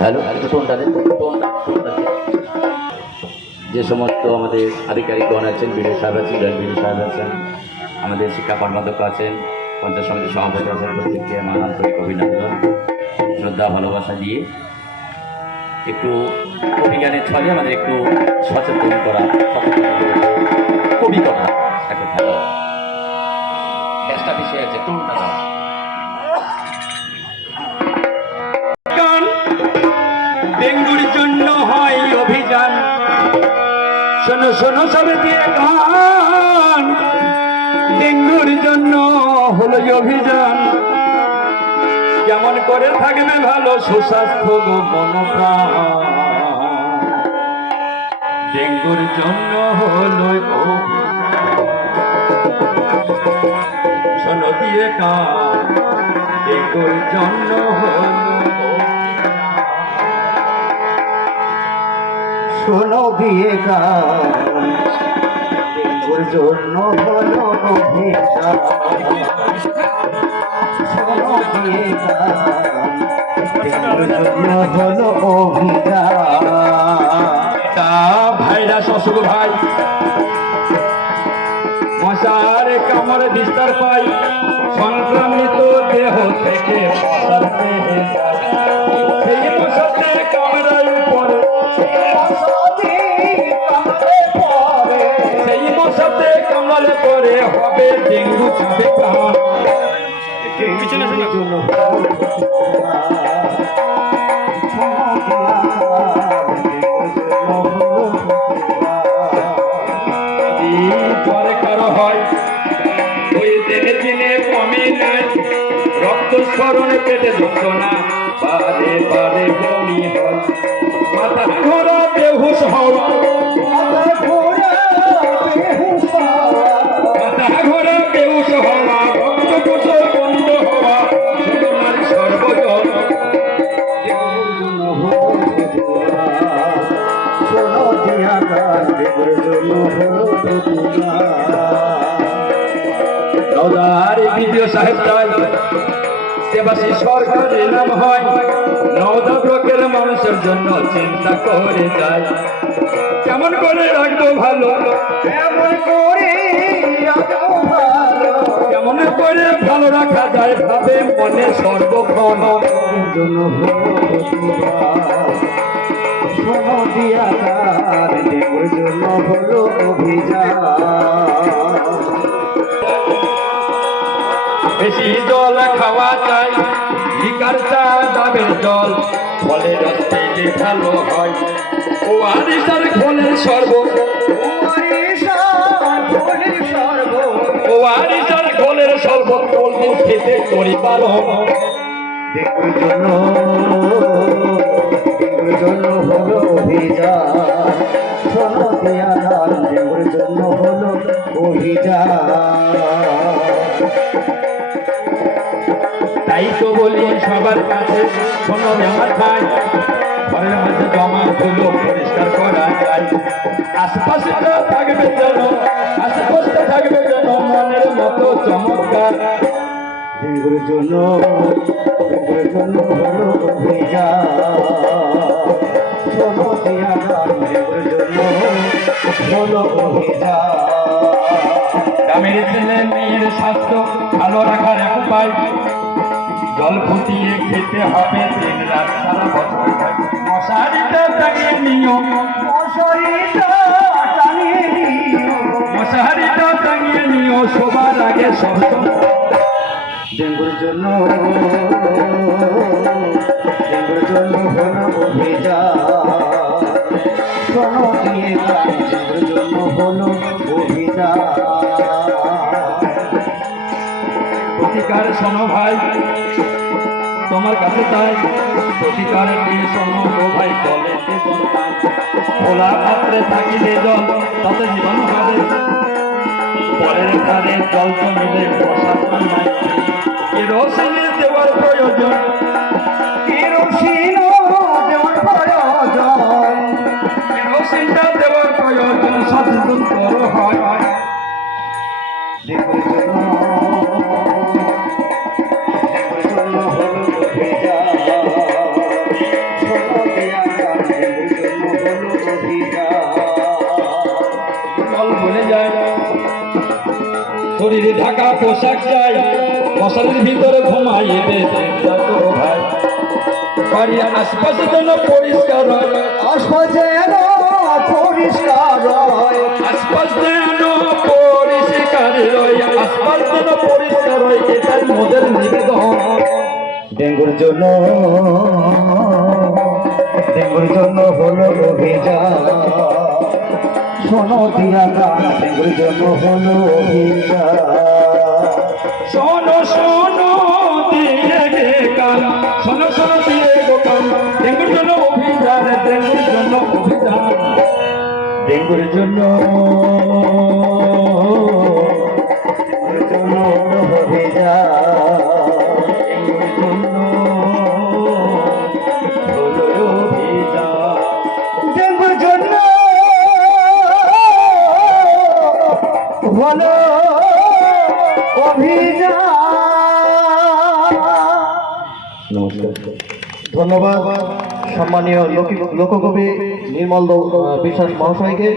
Hello টোনটা দেন টোনটা টোনটা। যে সমস্ত আমাদের আধিকারিকগণ আছেন, বিডিও সাহেব আছেন জয়েন্ট বিডিও সাহেব আছেন, আমাদের শিক্ষা কর্মাধ্যক্ষ আছেন, পঞ্চায়েত সমিতির সভাপতি আছেন, প্রত্যেককে আমার আন্তরিক অভিনন্দন, শ্রদ্ধা, ভালোবাসা দিয়ে একটু অভিজ্ঞানের ছলে আমাদের একটু সচেতন করা। কবি কথা, একটা ভালো গ্যাসটা বেশি আছে টোনটা দাও শোনো শোনো সবে দিয়ে গান। ডেঙ্গুর জন্য হলো অভিযান। কেমন করে থাকবে ভালো সুস্বাস্থ্য গো মনপ্রাণ। ডেঙ্গুর জন্য হলো শোনো দিয়ে গান। ডেঙ্গুর জন্য হলো শোনো বিয়ে গান ডেঙ্গুর জন্য হলো তা ভাইরাস অসুখ ভাই। মশার কামড়ে বিস্তার পাই। সংক্রামিত দেহ থেকে। সেই কামড়াই পড়ে পিছনে শোনা রক্ত স্মরণে পেটে যন্ত্রণা নওদার বিডিও সাহেব চাই সেবাসী সরকারের নাম হয় নওদা ব্লকের মানুষের জন্য চিন্তা করে যায়। কেমন করে রাখব ভালো? কেমন করে ভালো? কেমন করে ভালো রাখা যায় ভাবে মনে সর্বক্ষণ। জন্য দিয়া জন্য হলো অভিযান। বেশি জল খাওয়া চাই লিকার চা ডাবের জল, ফলের রস পেলে ভালো হয়। ও আরিসার ঘোলের সর্ব ও আরিসার ঘোলের সর্ব কোনদিন খেতে করি জন্য ডেঙ্গুর জন্য তাই তো বলি সবার কাছে, শোনো আমার ভাই। ঘরের মধ্যে জমা হলো পরিষ্কার করা যায়। আশপাশে থাকবে যেন, আশপাশে থাকবে যেন মনের মতো চমৎকার। ডেঙ্গুর জন্য ডেঙ্গুর জন্য হলো অভিযান গ্রামের ছেলে মেয়ের স্বাস্থ্য ভালো রাখার এক উপায়। জল ফুটিয়ে খেতে হবে দিন রাত সারা বছর মশারিটা টাঙিয়ে নিও। মশারিটা দিও মশারিটা টাঙিয়ে নিও সবার আগে সব ডেঙ্গুর জন্য ডেঙ্গুর জন্য হলো অভিযান। শোনো দিয়ে ডেঙ্গুর জন্য হলো অভিযান। প্রতিকার শোনো ভাই। তোমার কাছে তাই। প্রতিকার দিয়ে শোনো গো ভাই খোলা পাত্রে থাকিলে জল, তাতে জীবন হবে। পরের ধারে জল তো প্রশাসন নাই দেওয়ার প্রয়োজন। কেরোসিন ঢাকা পোশাক চাই। মশারির ভিতরে ঘুমাইয়ে ভাই বাড়ির আশপাশে যেন পরিষ্কার হয়। আশপাশ যেন পরিষ্কার হয়। আশপাশ যেন পরিষ্কার হয়। আশপাশ যেন পরিষ্কার হয় এটাই মোদের নিবেদন। ডেঙ্গুর জন্য ডেঙ্গুর জন্য হলো অভিযান। দিয়া গান ডেঙ্গুর জন্য হলো অভিযান শোনো শোনো দিয়ে গে কান শোনো শোনো দিয়ে গো কান ডেঙ্গুর জন্য অভিযান ডেঙ্গুর জন্য অভিযান ডেঙ্গুর জন্য জন্য ধন্যবাদ সম্মানীয় লোক- লোককবি নির্মল বিশ্বাস মহাশয়কে।